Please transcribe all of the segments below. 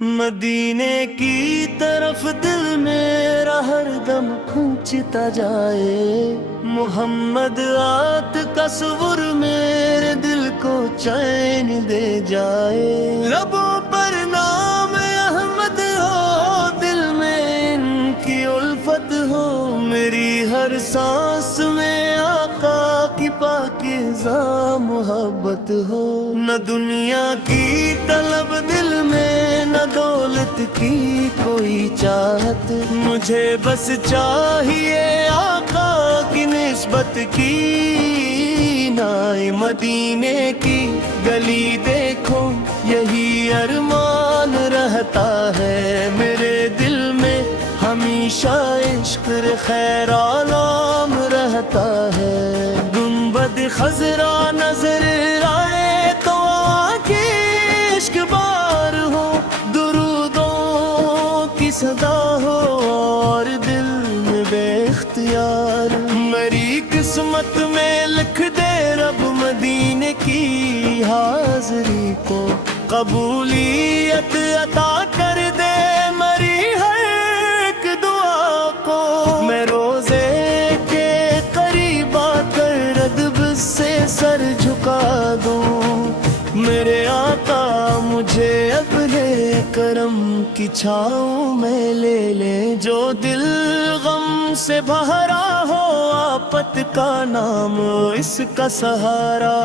مدینے کی طرف دل میرا ہر دم کھنچتا جائے، محمد آت کا سور میرے دل کو چین دے جائے۔ لبوں پر نام احمد ہو، دل میں ان کی الفت ہو، میری ہر سانس میں آقا کی پاکیزہ محبت ہو۔ نہ دنیا کی طلب دل میں، نہ دولت کی کوئی چاہت، مجھے بس چاہیے آقا کی نسبت کی نائے۔ مدینے کی گلی دیکھو، یہی ارمان رہتا ہے میرے دل میں، ہمیشہ عشق خیر عالم رہتا ہے۔ گنبد خضرا نظر آئے تو آنکھیں عشق بار ہو، درودوں کی صدا ہو اور دل میں بے اختیار۔ میری قسمت میں لکھ دے رب مدینے کی حاضری کو، قبولیت عطا کر دے میری ہر ایک دعا کو۔ میں روزے کے قریب آ کر ادب سے سر جھکا دوں، میرے آقا مجھے اپنے کرم کی چھاؤں میں لے لے۔ جو دل غم سے بھرا ہو، آفت کا نام اس کا سہارا،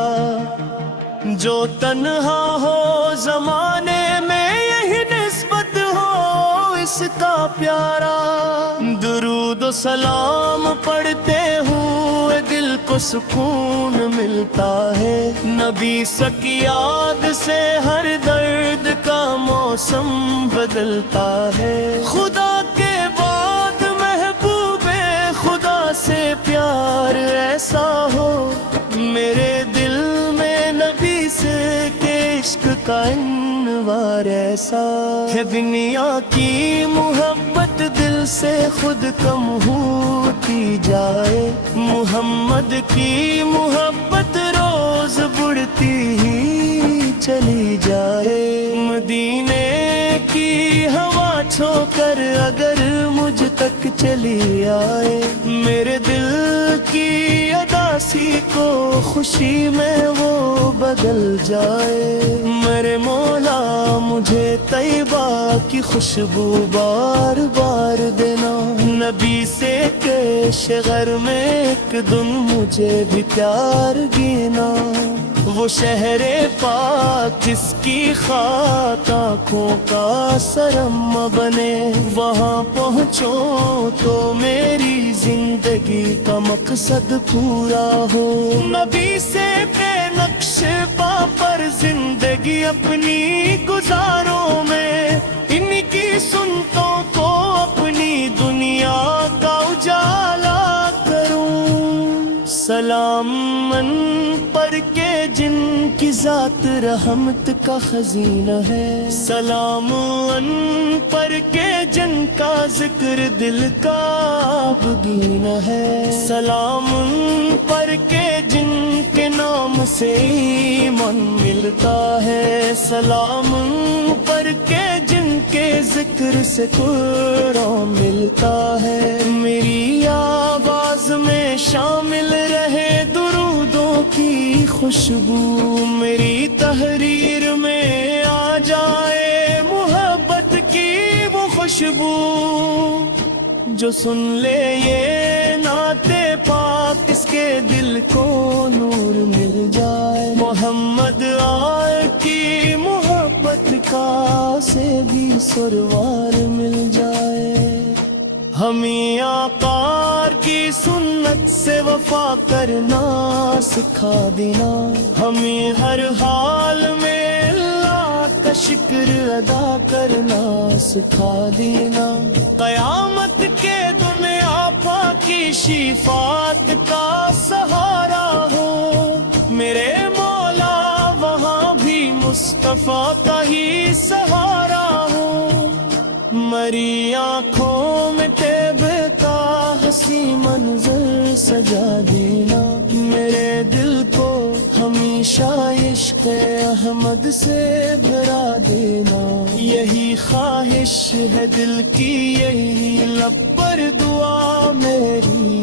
جو تنہا ہو زمانے میں یہی نسبت ہو اس کا پیارا۔ درود و سلام پڑھتے ہوئے دل کو سکون ملتا ہے، نبی سکی یاد سے ہر درد کا موسم بدلتا ہے۔ خدا کے بعد محبوب خدا سے پیار ایسا ہو، میرے دل میں نبی سے کہ عشق کا انوار ایسا ہے۔ دنیا کی محبت دل سے خود کم ہوتی جائے، محمد کی محبت روز بڑھتی ہی چلی جائے۔ مدینے کی ہوا چھو کر اگر مجھ تک چلی آئے، میرے دل کی اداسی کو خوشی میں وہ بدل جائے۔ میرے مولا مجھے طیبہ کی خوشبو بار بار دینا، نبی سے کہ شغر میں ایک دن مجھے بھی پیار گینا۔ وہ شہر پاک جس کی خاک آنکھوں کا سرم بنے، وہاں پہنچو تو میری زندگی کا مقصد پورا ہو۔ نبی سے بے نقش پا پر زندگی اپنی گزاروں میں، ان کی سنتوں کو اپنی دنیا کا اجالا کروں۔ سلام من پر کے جن کی ذات رحمت کا خزینہ ہے، سلام ان پر کے جن کا ذکر دل کا آبگین ہے، سلام ان پر کے جن کے نام سے ایمان ملتا ہے، سلام ان پر کے جن کے ذکر سے قرآن ملتا ہے۔ میری آواز میں شامل رہے درودوں کی خوشبو، میری تحریر میں آ جائے محبت کی وہ خوشبو۔ جو سن لے یہ نعت پاک، اس کے دل کو نور مل جائے۔ محمد آئے کی محبت کا سے بھی سروار مل جائے۔ ہمیں آقا کی سنت سے وفا کرنا سکھا دینا، ہمیں ہر حال میں اللہ کا شکر ادا کرنا سکھا دینا۔ قیامت کے دن آقا کی شفاعت کا سہارا ہو، میرے مولا وہاں بھی مصطفیٰ کا ہی سہارا ہو۔ مری آنکھوں میں طیب کا حسین منظر سجا دینا، میرے دل کو ہمیں ہمیشہ عشق احمد سے بھرا دینا، یہی خواہش ہے دل کی، یہی لب پر دعا میری،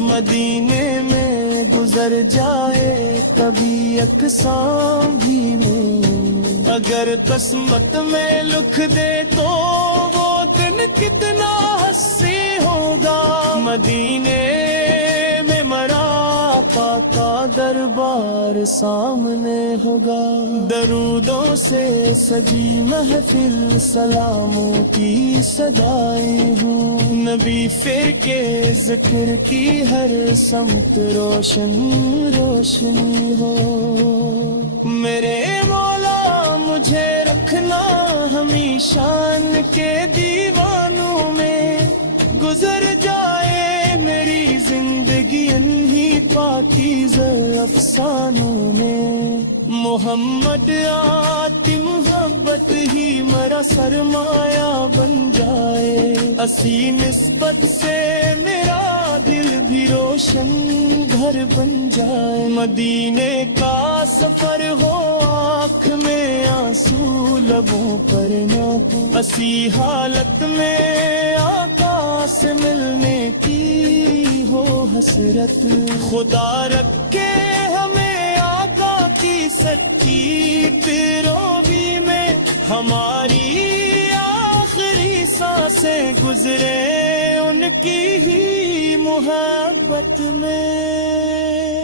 مدینے میں گزر جائے کبھی اقسام بھی میں، اگر قسمت میں لکھ دے تو وہ دن کتنا حسی ہوگا، مدینے میں مرا کا دربار سامنے ہوگا، درودوں سے سجی محفل سلاموں کی صدائیں ہوں، نبی فر کے ذکر کی ہر سمت روشن روشنی ہو، میرے مولا مجھے رکھنا ہمیشہ ان کے دیوانوں میں، گزر جائے میری زندگی انہی پاکیزہ افسانوں میں، محمد آتی محبت ہی میرا سرمایہ بن جائے، اسی نسبت سے میرا دل بھی روشن گھر بن جائے، مدینے کا سفر ہو آنکھ میں آنسو لبوں پر نہ ہو، اسی حالت میں آقا سے ملنے کی ہو حسرت، خدا رکھے ہمیں آقا کی سچی پیروی میں، ہماری آخری سانسیں گزرے ان کی ہی محبت میں۔